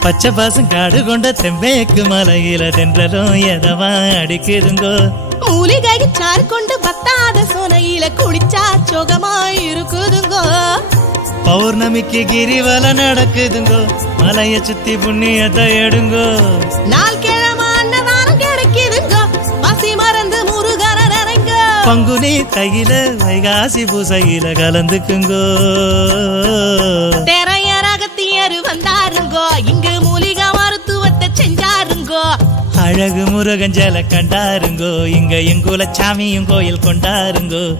பச்சை பாசம் காடு கொண்ட தெம்பேக்கு மலையில தென்றலும் எதவா அடிக்குதுங்கோ? மூலிகைக்கு சார் கொண்டு பத்தாத சோனையில குளிச்சா சுகமாய் இருக்குதுங்கோ. பௌர்ணமிக்கு கிரிவல நடக்குதுங்கோ. மலைய சுத்தி புண்ணியத்தை எடுங்கோ. நாள் பங்குனி தையில வைகாசி பூசையில கலந்துக்குங்கோ. திரையரகத்தியரு வந்தாருங்கோ. இங்கு மூலிகை மருத்துவத்தை செஞ்சாருங்கோ. அழகு முருகஞ்சல கண்டாருங்கோ. இங்க எங்குல சாமியும் கோயில் கொண்டாருங்கோ.